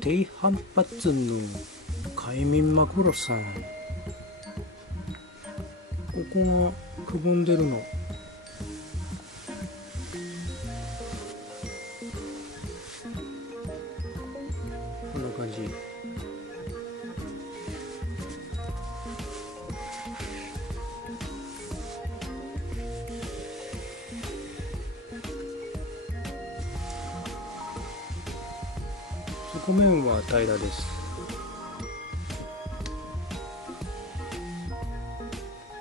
低反発の海綿マクロさん、ここがくぼんでるの。こんな感じ。底面は平らです。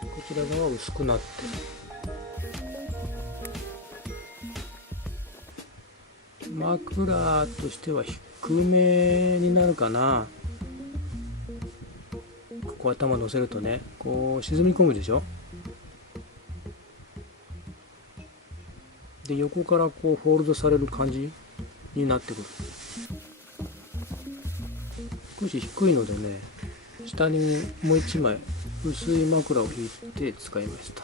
こちら側は薄くなってる。枕としては低めになるかな。ここ頭乗せるとね、こう沈み込むでしょ。で、横からこうホールドされる感じになってくる。少し低いのでね、下にもう一枚薄い枕を引いて使いました。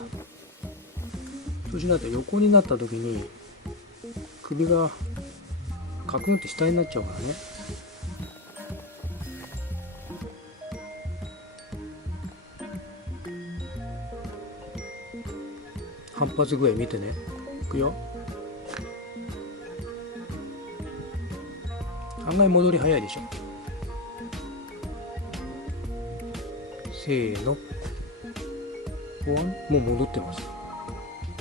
そうしないと横になった時に首がカクンって下になっちゃうからね。反発具合見てね。いくよ。案外戻り早いでしょ。せーの。もう戻ってます。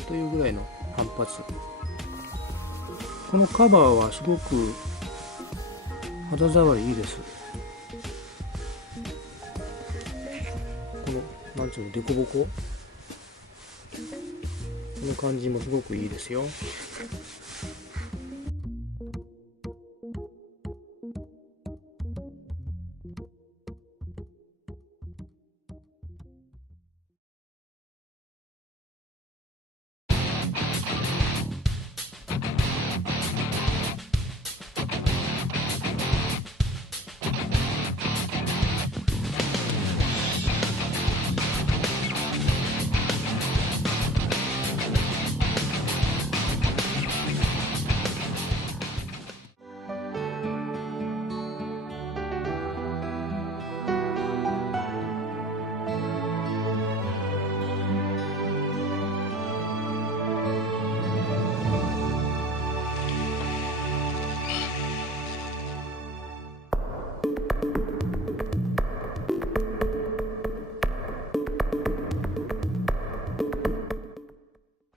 というぐらいの反発。このカバーはすごく肌触りいいです。このなんつうの、凸凹、この感じもすごくいいですよ。